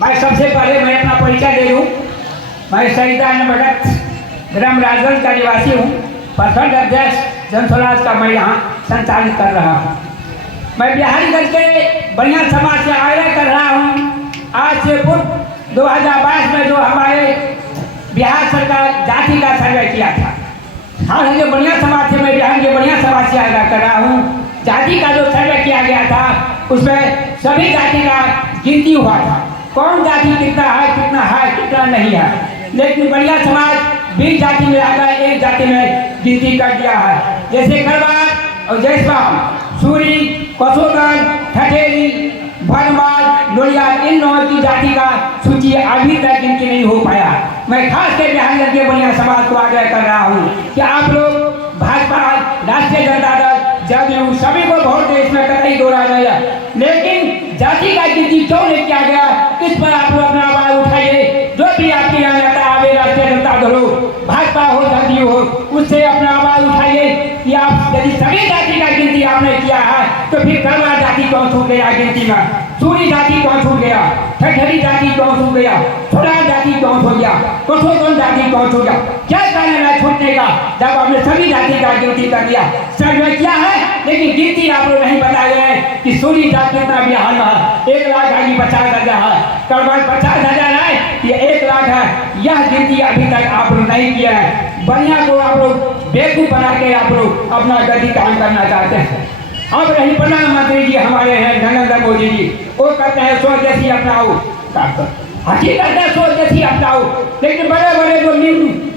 मैं सबसे पहले मैं अपना परिचय दे दूँ। मैं सरितानंद भगत ग्राम राजगंज का निवासी हूँ। प्रखंड अध्यक्ष जनस्वराज का मैं यहाँ संचालित कर रहा हूँ। मैं बिहारीगंज के बढ़िया समाज से आग्रह कर रहा हूँ। आज से पूर्व 2022 में जो हमारे बिहार सरकार जाति का सर्वे किया था, हालांकि बढ़िया समाज से मैं बिहार के बढ़िया समाज से आग्रह कर रहा हूँ। जाति का जो सर्वे किया गया था उसमें सभी जाति का गिनती हुआ था, कौन जाति कितना है कितना नहीं है। लेकिन बढ़िया समाज 20 जाति में आकर एक जाति में गिनती कर दिया है। जैसे खरवार और जयसवाल, सूरी, कसोगन, ठठेरी, भरमाल, लोहिया, इन लोगों की जाति का सूची अभी तक गिनती नहीं हो पाया। मैं खास कर बिहार के बढ़िया समाज को आग्रह कर रहा हूँ कि आप लोग भाजपा, राष्ट्रीय जनता दल, जदयू सभी को वोट दे, इसमें कतई दो राय नहीं है। लेकिन जाति का गिनती क्यों नहीं किया गया, इस पर आप लोग अपना आवाज उठाइए। जो भी आपके यहाँ नेता आवे, राष्ट्रीय जनता दल हो, भाजपा हो, जदयू हो, उससे अपना आवाज उठाइए कि आप यदि सभी जाति का गिनती आपने किया है तो फिर करवा जाति क्यों छूट गया गिनती में, सूरी जाति क्यों छूट गया, ठठेरी जाति क्यों छूट गया, छोड़ा जाति क्यों छूट गया, कसोगन जाति क्यों छूट गया। क्या कारण है छूटने का, जब आपने सभी जाति का गिनती कर दिया, सर्वे किया है लेकिन गिनती आप लोग नहीं बताए गए कि सूरी जाति कितना बिहार में है। 1 लाख है कि 50,000 है, करवार 50,000 है, ये 1 लाख है। यह गिनती अभी तक आप लोग नहीं किया है। बढ़िया को आप लोग बेवकूफ बना के आप लोग अपना गति काम करना चाहते हैं। अब रही प्रधानमंत्री जी हमारे हैं नरेंद्र मोदी जी, वो कहते हैं स्वदेशी अपनाओ, हकीकत है स्वदेशी अपनाओ। लेकिन बड़े बड़े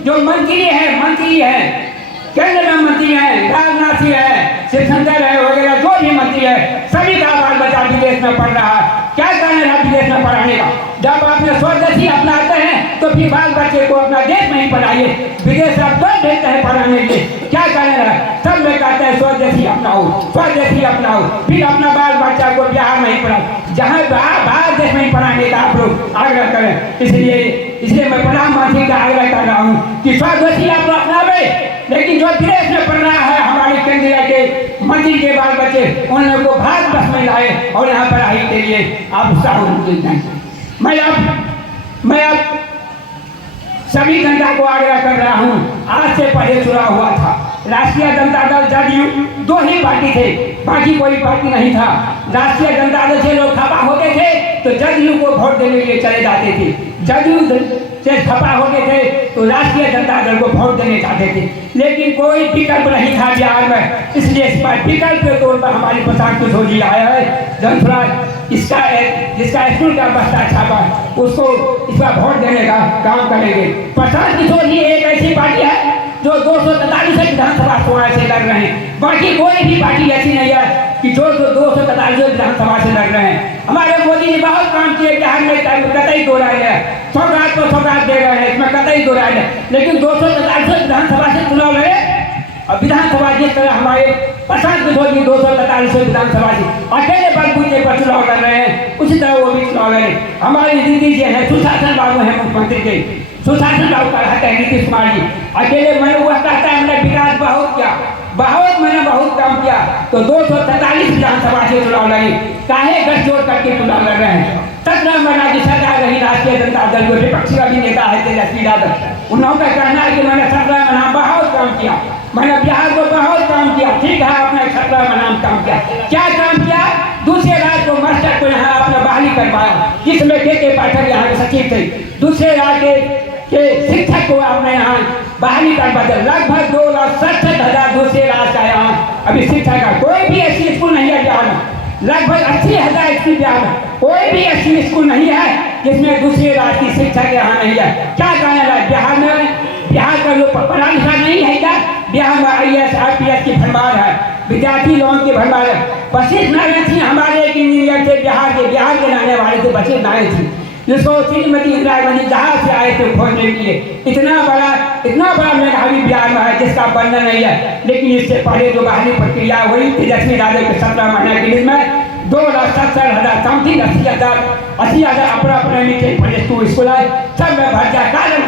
जो मंत्री हैं, केंद्र में मंत्री हैं, राजनाथ सिंह है, शिवशंकर है वगैरह, जो भी मंत्री है, सभी का बाल बच्चा विदेश में पढ़ रहा है। क्या कारण है विदेश में पढ़ाने का? जब आपने स्वदेशी अपनाते हैं तो फिर बाल बच्चे को अपना देश में ही पढ़ाइए, विदेश आप तो भेजते हैं पढ़ाने के लिए। क्या कारण है? सब में कहते हैं स्वदेशी अपनाओ, स्वदेशी अपनाओ, फिर अपना बाल बच्चा को बिहार में ही पढ़ाओ, जहाँ बाहर देश में ही पढ़ाने का आप लोग आग्रह करें। इसलिए मैं प्रधानमंत्री का आग्रह कर रहा हूँ कि स्वदेशी आप लोग अपनावे, लेकिन जो विदेश में पढ़ रहा है हमारे केंद्रीय के मंत्री के बाल बच्चे, उन लोगों को भारत बस में लाए और यहाँ पढ़ाई के लिए आप उत्साह दें। मैं अब सभी जनता को आग्रह कर रहा हूँ। आज से पहले चुनाव हुआ था, राष्ट्रीय जनता दल, जदयू, 2 ही पार्टी थे, बाकी कोई पार्टी नहीं था। राष्ट्रीय जनता दल से लोग खपा होते थे तो जदयू को वोट देने के लिए चले जाते थे, जदयू से खपा होते थे तो राष्ट्रीय जनता दल को वोट देने चाहते थे। लेकिन कोई विकल्प नहीं था बिहार में, इसलिए इस पर विकल्प के तौर पर हमारी प्रशांत किशोर जी आया है जनस्वराज, जिसका स्कूल का बस्ता छापा, उसको इस पर वोट देने का काम करेंगे। प्रशांत किशोर जी एक ऐसी पार्टी है जो 243 विधानसभा चुनाव से लड़ रहे हैं, बाकी कोई भी पार्टी ऐसी नहीं है कि जो 243 विधानसभा से लड़ रहे हैं। हमारे मोदी जी बहुत काम किए बिहार में, कतई दो राय है, सौगात को सौगात दे रहे हैं, इसमें कतई दो राय है। लेकिन 243 विधानसभा से चुनाव लड़े और विधानसभा जिस तरह हमारे प्रशांत किशोर जी 243 विधानसभा से अकेले बलबूते पर चुनाव लड़ रहे हैं, उसी तरह वो भी चुनाव लड़े। हमारे दीदी जी हैं, सुशासन बाबू हैं मुख्यमंत्री के, सुशासन बाबू का रहता है नीतीश कुमार जी, अकेले मैंने वह कहता है हमने विकास बहुत किया, मैंने बहुत काम किया, तो 243 विधानसभा से चुनाव लड़े, काहे गठजोड़ करके चुनाव लड़ रहे हैं। 17 महीना की सरकार रही राष्ट्रीय जनता दल, जो विपक्षी का भी नेता है तेजस्वी यादव, उन्होंने का कहना है कि मैंने 17 महीना बहुत काम किया, मैंने बिहार को बहुत काम किया। ठीक है, आपने 17 महीना काम किया, क्या काम किया? दूसरे राज्य को मास्टर को यहाँ आपने बहाली करवाया, जिसमें के पाठक यहाँ के सचिव थे, दूसरे राज्य के शिक्षक को आपने यहाँ बहाली करवाया। लगभग 2,67,000 दूसरे राज्य का यहाँ अभी शिक्षक का कोई भी ऐसी स्कूल नहीं है बिहार में, लगभग 80,000 स्कूल बिहार में, कोई भी ऐसी स्कूल नहीं है जिसमें दूसरे राज्य की शिक्षक यहाँ नहीं है। क्या कहना है? बिहार का लोग पढ़ा लिखा नहीं है क्या? बिहार में IAS IPS की भरमार है, विद्यार्थी लोन की भरमार है। वशिष्ठ नारायण सिंह हमारे एक इंजीनियर थे, बिहार के रहने वाले थे, वशिष्ठ नारायण सिंह, जिसको श्रीमती इंदिरा गांधी जहाज से आए थे खोजने के लिए। इतना बड़ा मेधावी बिहार में है जिसका वर्णन नहीं है। लेकिन इससे पहले जो बहाली प्रक्रिया हुई तेजस्वी यादव के 17 महीने के लिए में 2,70,000 समथिंग 80,000 अपना नीचे स्कूल है, सब में भर जाए। कारण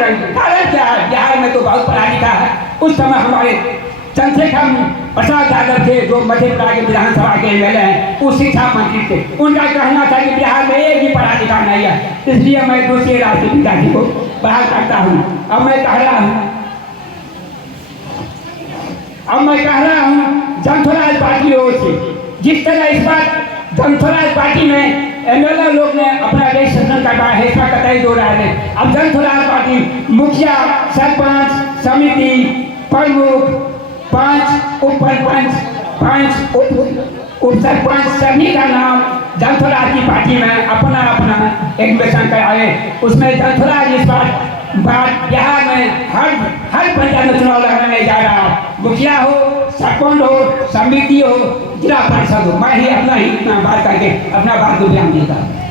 क्या है? बिहार में तो बहुत पढ़ा लिखा है। उस समय हमारे चंद्रशेखर प्रसाद यादव थे जो मधेपुरा के विधानसभा के एमएलए हैं, वो शिक्षा मंत्री थे। उनका कहना था कि बिहार में एक भी पढ़ा लिखा नहीं है, इसलिए मैं दूसरे राष्ट्रीय पिताजी को बहाल करता हूँ। अब मैं कह रहा हूँ जनस्वराज पार्टी ओर से जिस तरह इस बार जनस्वराज पार्टी में एमएलए लोग ने अपना रजिस्ट्रेशन करवाया है, इसका कतई दो राय है। अब जनस्वराज पार्टी मुखिया, सरपंच, समिति, प्रमुख, 5 उप सरपंच, 5 उप सरपंच सभी का नाम जनस्वराज की पार्टी में अपना अपना एडमिशन कराए। उसमें जनस्वराज इस बार बिहार में हर पंचायत में चुनाव लड़ने जा रहा, मुखिया हो, सरपंच हो, समिति हो, जिला परिषद हो। मैं ही अपना ही इतना बात करके अपना बात को बयान देता हूँ।